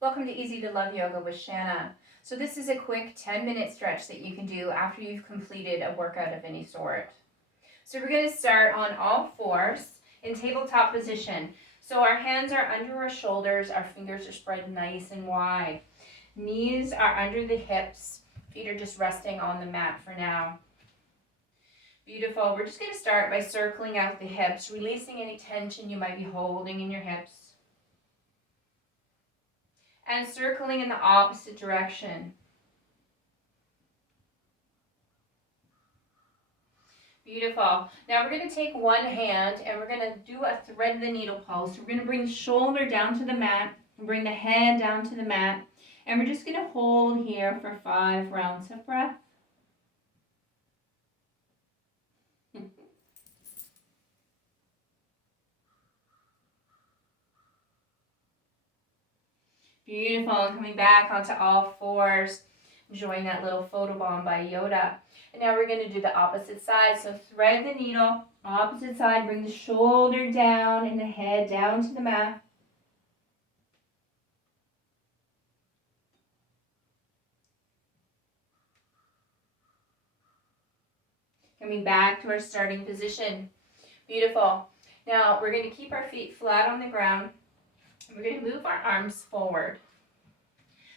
Welcome to Easy to Love Yoga with Shanna. So this is a quick 10-minute stretch that you can do after you've completed a workout of any sort. So we're going to start on all fours in tabletop position. So our hands are under our shoulders, our fingers are spread nice and wide. Knees are under the hips, feet are just resting on the mat for now. Beautiful. We're just going to start by circling out the hips, releasing any tension you might be holding in your hips. And circling in the opposite direction. Beautiful. Now we're going to take one hand and we're going to do a thread the needle pose. We're going to bring the shoulder down to the mat and bring the head down to the mat. And we're just going to hold here for 5 rounds of breath. Beautiful. Coming back onto all fours. Enjoying that little photobomb by Yoda. And now we're going to do the opposite side. So thread the needle, opposite side, bring the shoulder down and the head down to the mat. Coming back to our starting position. Beautiful. Now we're going to keep our feet flat on the ground. We're going to move our arms forward.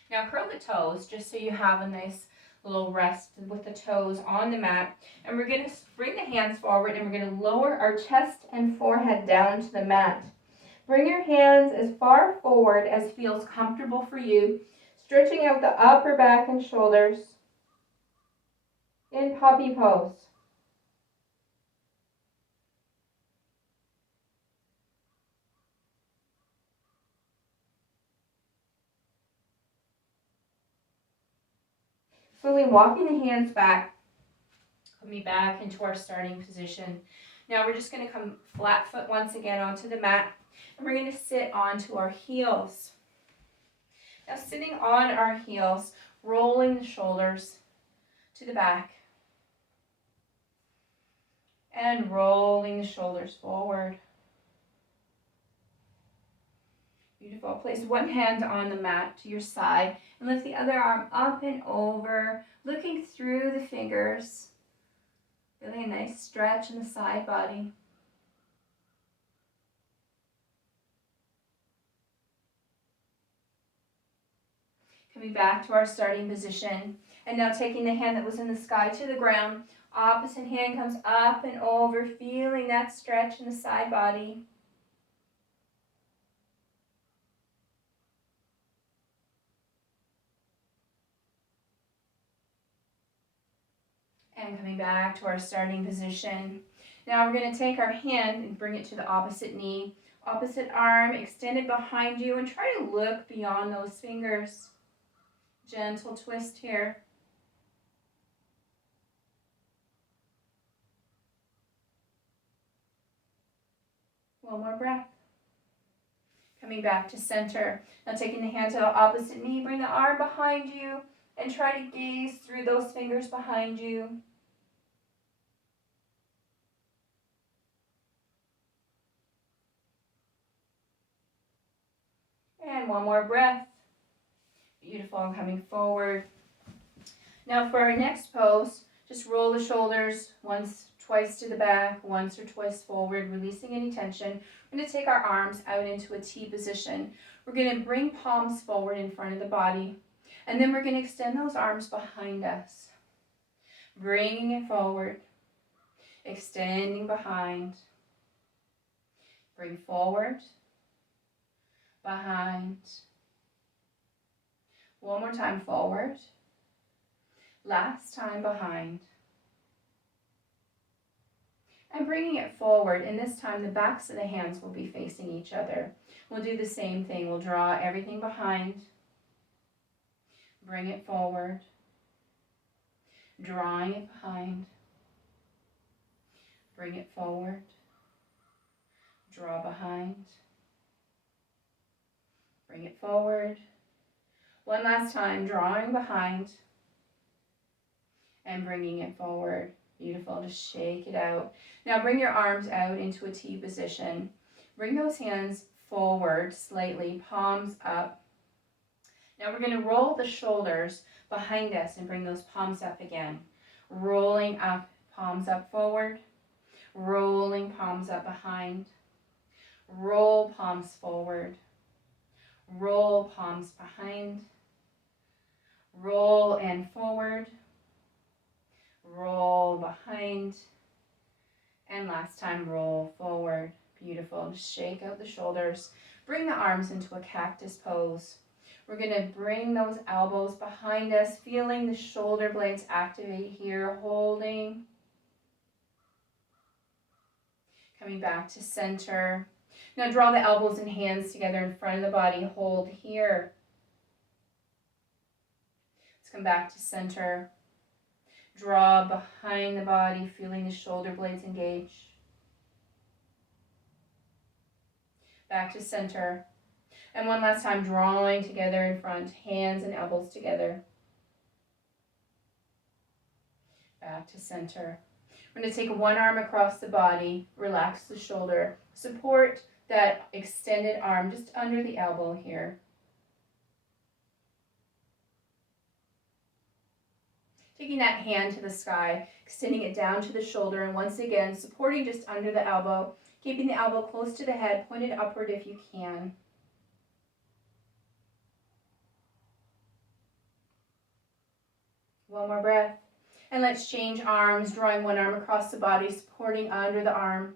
Now curl the toes just so you have a nice little rest with the toes on the mat. And we're going to bring the hands forward and we're going to lower our chest and forehead down to the mat. Bring your hands as far forward as feels comfortable for you, stretching out the upper back and shoulders in puppy pose. Slowly walking the hands back, coming back into our starting position. Now we're just going to come flat foot once again onto the mat, and we're going to sit onto our heels. Now sitting on our heels, rolling the shoulders to the back, and rolling the shoulders forward. Beautiful. Place one hand on the mat to your side and lift the other arm up and over, looking through the fingers. Feeling a nice stretch in the side body. Coming back to our starting position. And now taking the hand that was in the sky to the ground. Opposite hand comes up and over, feeling that stretch in the side body. And coming back to our starting position. Now we're going to take our hand and bring it to the opposite knee. Opposite arm extended behind you and try to look beyond those fingers. Gentle twist here. One more breath. Coming back to center. Now taking the hand to the opposite knee, bring the arm behind you and try to gaze through those fingers behind you. And one more breath. Beautiful, coming forward. Now for our next pose, just roll the shoulders once, twice to the back, once or twice forward, releasing any tension. We're going to take our arms out into a T position. We're going to bring palms forward in front of the body. And then we're going to extend those arms behind us. Bringing it forward. Extending behind. Bring forward. Behind. One more time forward. Last time behind. And bringing it forward, and this time the backs of the hands will be facing each other. We'll do the same thing. We'll draw everything behind. Bring it forward. Drawing it behind. Bring it forward. Draw behind. Bring it forward. One last time, drawing behind and bringing it forward. Beautiful, just shake it out. Now bring your arms out into a T position. Bring those hands forward slightly, palms up. Now we're going to roll the shoulders behind us and bring those palms up again. Rolling up, palms up forward. Rolling palms up behind. Roll palms forward. Roll palms behind. Roll and forward. Roll behind. And last time, roll forward. Beautiful. Just shake out the shoulders. Bring the arms into a cactus pose. We're going to bring those elbows behind us, feeling the shoulder blades activate here, holding. Coming back to center. Now draw the elbows and hands together in front of the body. Hold here. Let's come back to center. Draw behind the body, feeling the shoulder blades engage. Back to center. And one last time, drawing together in front, hands and elbows together. Back to center. We're going to take one arm across the body, relax the shoulder, support that extended arm just under the elbow here. Taking that hand to the sky, extending it down to the shoulder, and once again, supporting just under the elbow, keeping the elbow close to the head, pointed upward if you can. One more breath. And let's change arms, drawing one arm across the body, supporting under the arm.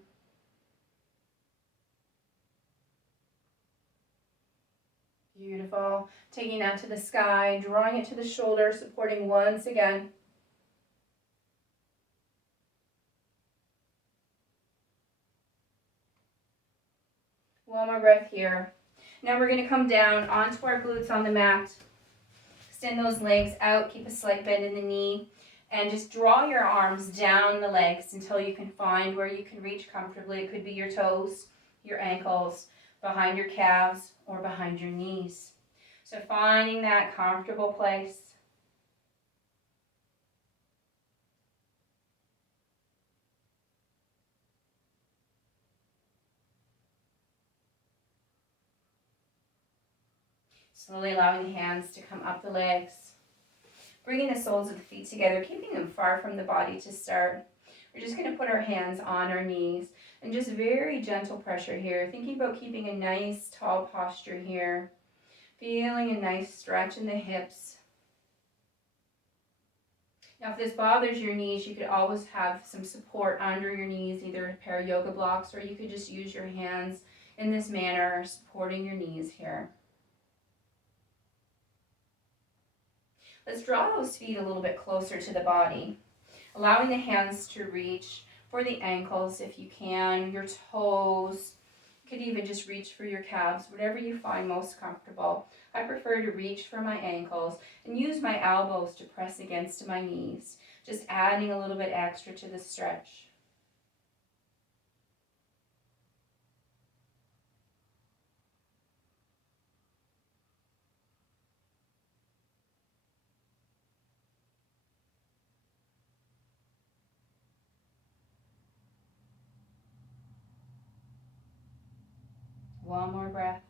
Beautiful. Taking that to the sky, drawing it to the shoulder, supporting once again. One more breath here. Now we're going to come down onto our glutes on the mat. Extend those legs out, keep a slight bend in the knee, and just draw your arms down the legs until you can find where you can reach comfortably. It could be your toes, your ankles, behind your calves, or behind your knees. So finding that comfortable place. Slowly allowing the hands to come up the legs. Bringing the soles of the feet together, keeping them far from the body to start. We're just going to put our hands on our knees and just very gentle pressure here. Thinking about keeping a nice tall posture here. Feeling a nice stretch in the hips. Now if this bothers your knees, you could always have some support under your knees, either a pair of yoga blocks, or you could just use your hands in this manner, supporting your knees here. Let's draw those feet a little bit closer to the body, allowing the hands to reach for the ankles if you can, your toes. You could even just reach for your calves, whatever you find most comfortable. I prefer to reach for my ankles and use my elbows to press against my knees, just adding a little bit extra to the stretch. One more breath.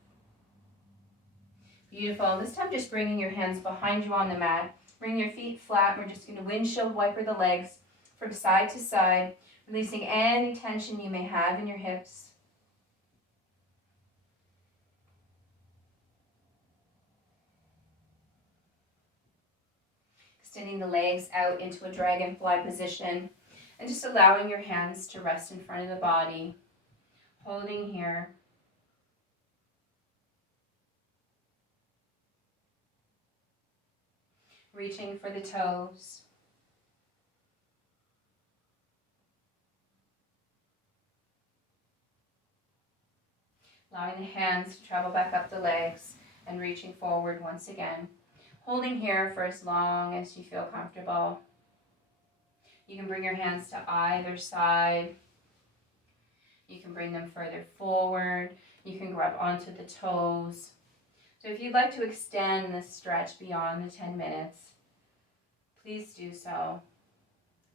Beautiful. This time just bringing your hands behind you on the mat. Bring your feet flat. We're just going to windshield wiper the legs from side to side, releasing any tension you may have in your hips. Extending the legs out into a dragonfly position and just allowing your hands to rest in front of the body. Holding here. Reaching for the toes. Allowing the hands to travel back up the legs and reaching forward once again. Holding here for as long as you feel comfortable. You can bring your hands to either side. You can bring them further forward. You can grab onto the toes. So if you'd like to extend this stretch beyond the 10 minutes, please do so.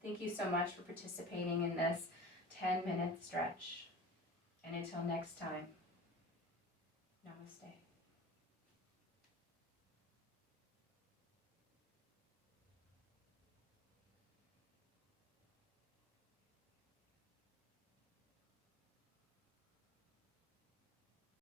Thank you so much for participating in this 10-minute stretch. And until next time, namaste.